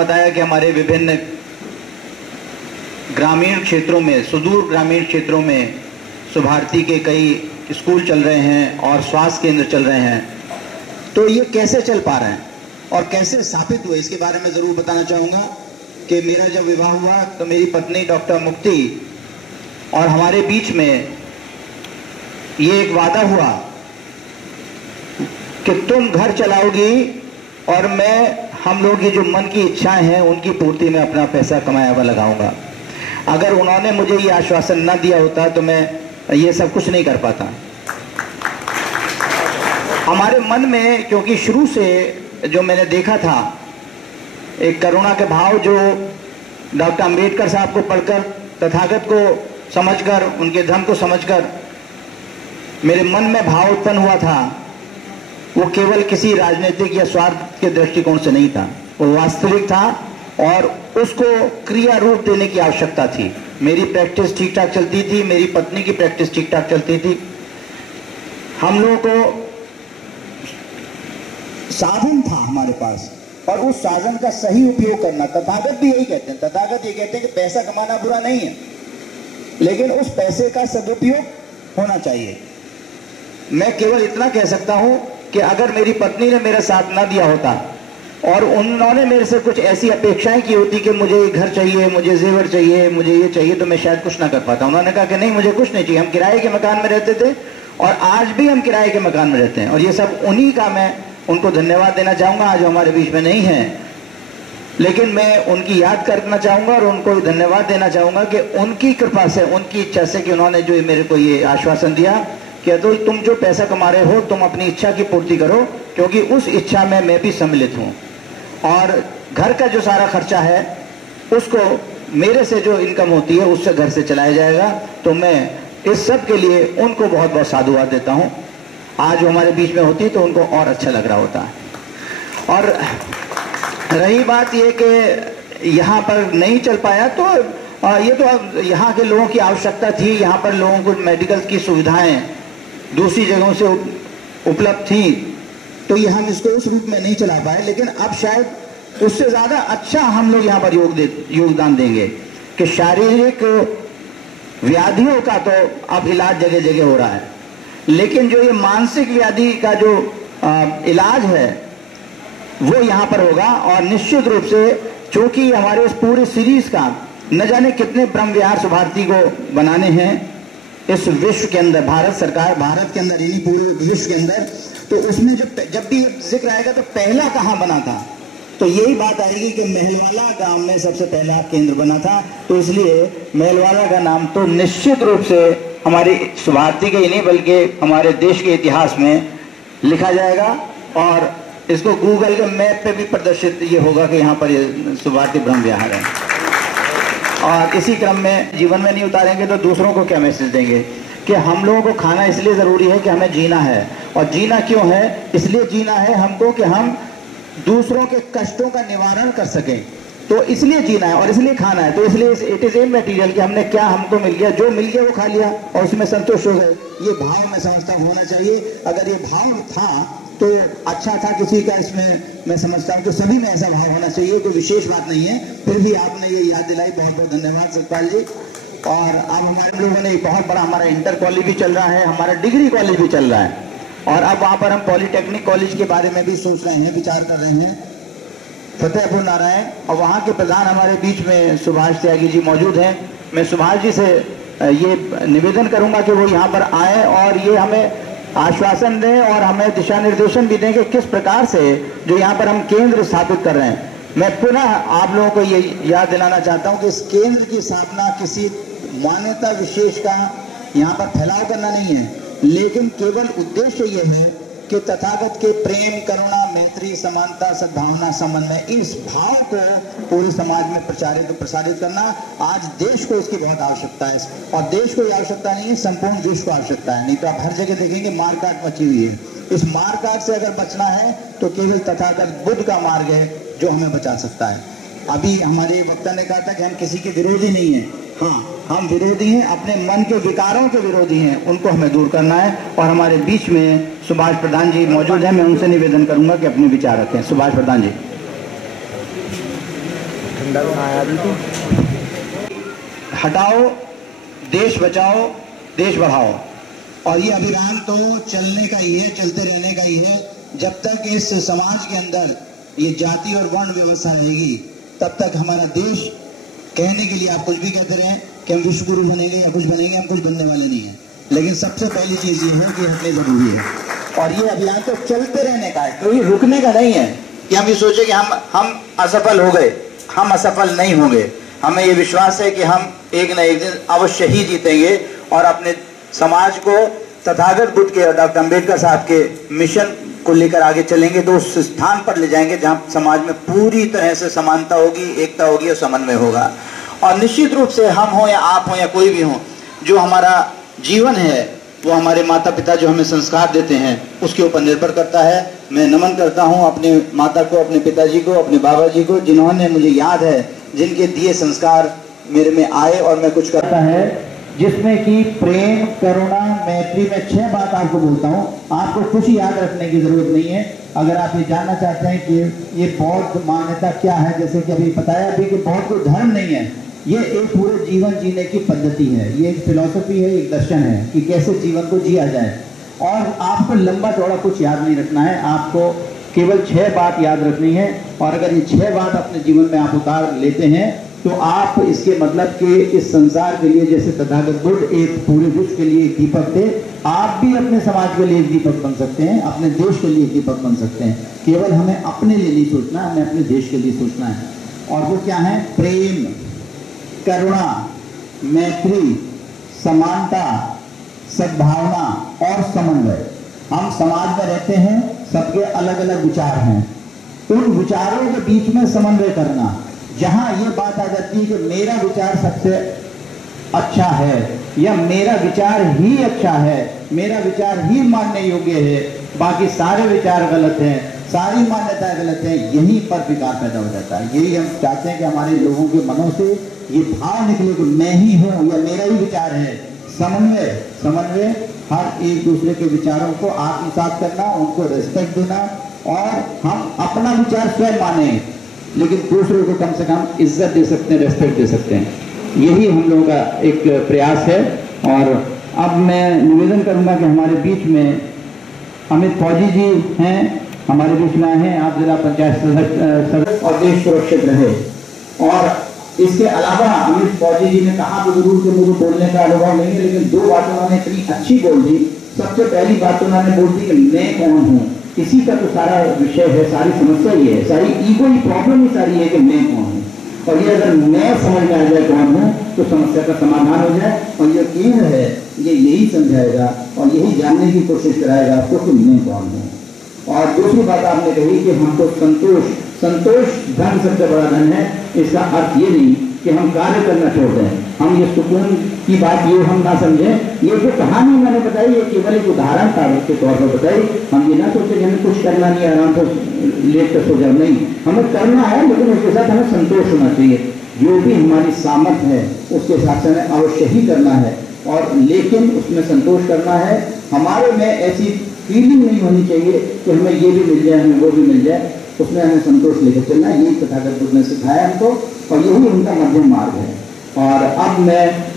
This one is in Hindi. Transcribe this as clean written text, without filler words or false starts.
बताया कि हमारे विभिन्न ग्रामीण क्षेत्रों में, सुदूर ग्रामीण क्षेत्रों में सुभारती के कई स्कूल चल रहे हैं और स्वास्थ्य केंद्र चल रहे हैं। तो ये कैसे चल पा रहे हैं और कैसे स्थापित हुए, इसके बारे में ज़रूर बताना चाहूँगा कि मेरा जब विवाह हुआ तो मेरी पत्नी डॉक्टर मुक्ति और हमारे बीच में ये एक वादा हुआ कि तुम घर चलाओगी और मैं हम लोगों की जो मन की इच्छाएं हैं उनकी पूर्ति में अपना पैसा कमाया हुआ लगाऊंगा। अगर उन्होंने मुझे ये आश्वासन न दिया होता तो मैं ये सब कुछ नहीं कर पाता। हमारे मन में, क्योंकि शुरू से जो मैंने देखा था, एक करुणा के भाव जो डॉक्टर अंबेडकर साहब को पढ़कर, तथागत को समझकर, उनके धर्म को समझकर मेरे मन में भाव उत्पन्न हुआ था, वो केवल किसी राजनीतिक या स्वार्थ के दृष्टिकोण से नहीं था, वो वास्तविक था और उसको क्रिया रूप देने की आवश्यकता थी। मेरी प्रैक्टिस ठीक ठाक चलती थी, मेरी पत्नी की प्रैक्टिस ठीक ठाक चलती थी। हम लोगों को साधन था हमारे पास और उस साधन का सही उपयोग करना। तथागत भी यही कहते हैं, तथागत ये कहते हैं कि पैसा कमाना बुरा नहीं है, लेकिन उस पैसे का सदुपयोग होना चाहिए। मैं केवल इतना कह सकता हूं कि अगर मेरी पत्नी ने मेरा साथ ना दिया होता और उन्होंने मेरे से कुछ ऐसी अपेक्षाएं की होती कि मुझे घर चाहिए, मुझे जेवर चाहिए, मुझे ये चाहिए, तो मैं शायद कुछ ना कर पाता। उन्होंने कहा कि नहीं, मुझे कुछ नहीं चाहिए। हम किराए के मकान में रहते थे और आज भी हम किराए के मकान में रहते हैं और ये सब उन्हीं का मैं उनको धन्यवाद देना चाहूँगा। आज हमारे बीच में नहीं है, लेकिन मैं उनकी याद करना चाहूँगा और उनको धन्यवाद देना चाहूँगा कि उनकी कृपा से, उनकी इच्छा से कि उन्होंने जो मेरे को ये आश्वासन दिया कि अतुल, तुम जो पैसा कमा रहे हो तुम अपनी इच्छा की पूर्ति करो, क्योंकि उस इच्छा में मैं भी सम्मिलित हूँ और घर का जो सारा खर्चा है उसको मेरे से जो इनकम होती है उससे घर से चलाया जाएगा। तो मैं इस सब के लिए उनको बहुत बहुत साधुवाद देता हूँ। आज वो हमारे बीच में होती तो उनको और अच्छा लग रहा होता है। और रही बात ये कि यहाँ पर नहीं चल पाया, तो ये तो यहाँ के लोगों की आवश्यकता थी। यहाँ पर लोगों को मेडिकल की सुविधाएं दूसरी जगहों से उपलब्ध थी, तो ये हम इसको उस रूप में नहीं चला पाए, लेकिन अब शायद उससे ज़्यादा अच्छा हम लोग यहाँ पर योगदान देंगे कि शारीरिक व्याधियों का तो अब इलाज जगह जगह हो रहा है, लेकिन जो ये मानसिक व्याधि का जो इलाज है वो यहाँ पर होगा। और निश्चित रूप से चूंकि हमारे इस पूरे सीरीज का न जाने कितने ब्रह्म विहार सुभारती को बनाने हैं इस विश्व के अंदर, भारत सरकार, भारत के अंदर, यानी पूरे विश्व के अंदर, तो उसमें जब भी जिक्र आएगा तो पहला कहाँ बना था, तो यही बात आएगी कि महलवाला गांव में सबसे पहला केंद्र बना था। तो इसलिए महलवाला का नाम तो निश्चित रूप से हमारी सुभारती के ही नहीं बल्कि हमारे देश के इतिहास में लिखा जाएगा और इसको गूगल के मैप पे भी प्रदर्शित ये होगा कि यहाँ पर ये सुभारती ब्रह्म विहार है। और इसी क्रम में जीवन में नहीं उतारेंगे तो दूसरों को क्या मैसेज देंगे कि हम लोगों को खाना इसलिए ज़रूरी है कि हमें जीना है। और जीना क्यों है? इसलिए जीना है हमको कि हम दूसरों के कष्टों का निवारण कर सकें, तो इसलिए जीना है और इसलिए खाना है। तो इसलिए इट इज ए मटेरियल कि हमने क्या, हमको मिल गया, जो मिल गया वो खा लिया और उसमें संतुष्ट हो गए। ये भाव मैं समझता होना चाहिए। अगर ये भाव था तो अच्छा था, किसी का इसमें मैं समझता हूँ कि सभी में ऐसा भाव होना चाहिए, कोई विशेष बात नहीं है। फिर भी आपने ये याद दिलाई, बहुत बहुत धन्यवाद सतपाल जी। और अब हमारे लोगों ने बहुत बड़ा हमारा इंटर कॉलेज भी चल रहा है, हमारा डिग्री कॉलेज भी चल रहा है और अब वहाँ पर हम पॉलिटेक्निक कॉलेज के बारे में भी सोच रहे हैं, विचार कर रहे हैं, फतेहपुर नारायण। और वहाँ के प्रधान हमारे बीच में सुभाष त्यागी जी मौजूद हैं। मैं सुभाष जी से ये निवेदन करूँगा कि वो यहाँ पर आए और ये हमें आश्वासन दें और हमें दिशा निर्देशन भी दें कि किस प्रकार से जो यहाँ पर हम केंद्र स्थापित कर रहे हैं। मैं पुनः आप लोगों को ये याद दिलाना चाहता हूँ कि इस केंद्र की स्थापना किसी मान्यता विशेष का यहाँ पर फैलाव करना नहीं है, लेकिन केवल उद्देश्य ये है कि तथागत के प्रेम, करुणा, मैत्री, समानता, सद्भावना, समन्वय, इस भाव को पूरे समाज में प्रसारित करना। आज देश को इसकी बहुत आवश्यकता है और देश को आवश्यकता नहीं है, संपूर्ण विश्व को आवश्यकता है। नहीं तो आप हर जगह देखेंगे मारकाट मची हुई है। इस मारकाट से अगर बचना है तो केवल तथागत बुद्ध का मार्ग है जो हमें बचा सकता है। अभी हमारे वक्ता ने कहा था कि हम किसी के विरोधी नहीं हैं। हाँ, हम विरोधी हैं, अपने मन के विकारों के विरोधी हैं, उनको हमें दूर करना है। और हमारे बीच में सुभाष प्रधान जी मौजूद हैं, मैं उनसे निवेदन करूंगा कि अपने विचार रखें। सुभाष प्रधान जी। झंडा कहाँ आया अभी तो। हटाओ, देश बचाओ, देश बढ़ाओ। और ये अभियान तो चलने का ही है, चलते रहने का ही है। जब तक इस समाज के अंदर ये जाति और वर्ण व्यवस्था रहेगी, तब तक हमारा देश, कहने के लिए आप कुछ भी कहते रहें कि हम विश्व गुरु बनेंगे या कुछ बनेंगे, हम कुछ बनने वाले नहीं हैं। लेकिन सबसे पहली चीज ये है कि हटने जरूरी है। और ये अभियान तो चलते रहने का है, कोई रुकने का नहीं है कि हम ये सोचे कि हम असफल हो गए। हम असफल नहीं होंगे। हमें ये विश्वास है कि हम एक न एक दिन अवश्य ही जीतेंगे और अपने समाज को तथागत बुद्ध के और डॉक्टर अम्बेडकर साहब के मिशन को लेकर आगे चलेंगे, तो उस स्थान पर ले जाएंगे जहां समाज में पूरी तरह से समानता होगी, एकता होगी और समन्वय होगा। और निश्चित रूप से हम हो या आप हो या कोई भी हो, जो हमारा जीवन है वो हमारे माता पिता जो हमें संस्कार देते हैं उसके ऊपर निर्भर करता है। मैं नमन करता हूँ अपने माता को, अपने पिताजी को, अपने बाबा जी को, जिन्होंने, मुझे याद है, जिनके दिए संस्कार मेरे में आए और मैं कुछ करता है, जिसमें कि प्रेम, करुणा, मैत्री। में 6 बात आपको बोलता हूँ, आपको कुछ याद रखने की जरूरत नहीं है। अगर आप ये जानना चाहते हैं कि ये बौद्ध मान्यता क्या है, जैसे कि अभी बताया भी कि बौद्ध कोई धर्म नहीं है, ये एक पूरे जीवन जीने की पद्धति है। ये एक फिलॉसफी है, एक दर्शन है कि कैसे जीवन को जिया जाए। और आपको लंबा चौड़ा कुछ याद नहीं रखना है, आपको केवल 6 बात याद रखनी है। और अगर ये 6 बात अपने जीवन में आप उतार लेते हैं तो आप इसके मतलब कि इस संसार के लिए, जैसे तथागत बुद्ध एक पूरे विश्व के लिए एक दीपक थे, आप भी अपने समाज के लिए एक दीपक बन सकते हैं, अपने देश के लिए एक दीपक बन सकते हैं। केवल हमें अपने लिए नहीं सोचना, हमें अपने देश के लिए सोचना है। और वो क्या है? प्रेम, करुणा, मैत्री, समानता, सद्भावना और समन्वय। हम समाज में रहते हैं, सबके अलग अलग विचार हैं, उन विचारों के बीच में समन्वय करना। जहां ये बात आ जाती है कि मेरा विचार सबसे अच्छा है या मेरा विचार ही अच्छा है, मेरा विचार ही मानने योग्य है, बाकी सारे विचार गलत हैं, सारी मान्यताएं गलत हैं, यहीं पर विकार पैदा हो जाता है। यही हम चाहते हैं कि हमारे लोगों के मनों से ये भाव निकले कि मैं ही हूं या मेरा ही विचार है। समन्वय, हर एक दूसरे के विचारों को आत्मसात करना, उनको रिस्पेक्ट देना, और हम अपना विचार स्वयं माने लेकिन दूसरों को कम से कम इज्जत दे सकते हैं, रेस्पेक्ट दे सकते हैं। यही हम लोगों का एक प्रयास है। और अब मैं निवेदन करूंगा कि हमारे बीच में अमित फौजी जी हैं, हमारे बीच में आए हैं। आप जिला पंचायत सदस्य और देश सुरक्षित रहे। और इसके अलावा अमित फौजी जी ने कहा तो जरूर कि मुझे बोलने का अनुभव नहीं है, लेकिन 2 बातें उन्होंने इतनी अच्छी बोल दी। सबसे पहली बात उन्होंने बोल दी कि मैं कौन हूँ। इसी का तो सारा विषय है, सारी समस्या ये है, सारी ईगो ही प्रॉब्लम ही सारी है कि मैं कौन हूँ। और ये अगर मैं समझ में आ जाए कौन हूँ तो समस्या का समाधान हो जाए। और ये केंद्र है, ये यही समझाएगा और यही जानने की कोशिश कराएगा आपको कि मैं कौन हूँ। और दूसरी बात आपने कही कि हमको संतोष धन सबसे बड़ा धन है। इसका अर्थ ये नहीं कि हम कार्य करना छोड़ दें, हम ये सुकून की बात ये हम ना समझें। ये जो कहानी मैंने बताई ये केवल एक उदाहरण के तौर पर बताई। हम ये ना सोचे कि हमें कुछ करना नहीं, आराम से लेट कर सो जाओ, नहीं, हमें करना है, लेकिन उसके साथ हमें संतोष होना चाहिए। जो भी हमारी सामर्थ्य है उसके हिसाब से हमें अवश्य ही करना है, और लेकिन उसमें संतोष करना है। हमारे में ऐसी फीलिंग नहीं होनी चाहिए कि हमें ये भी मिल जाए, हमें वो भी मिल जाए, उसमें हमें संतोष लेकर चलना है। यही तथागत बुद्ध ने सिखाया हमको और यही उनका मध्यम मार्ग है। और अब मैं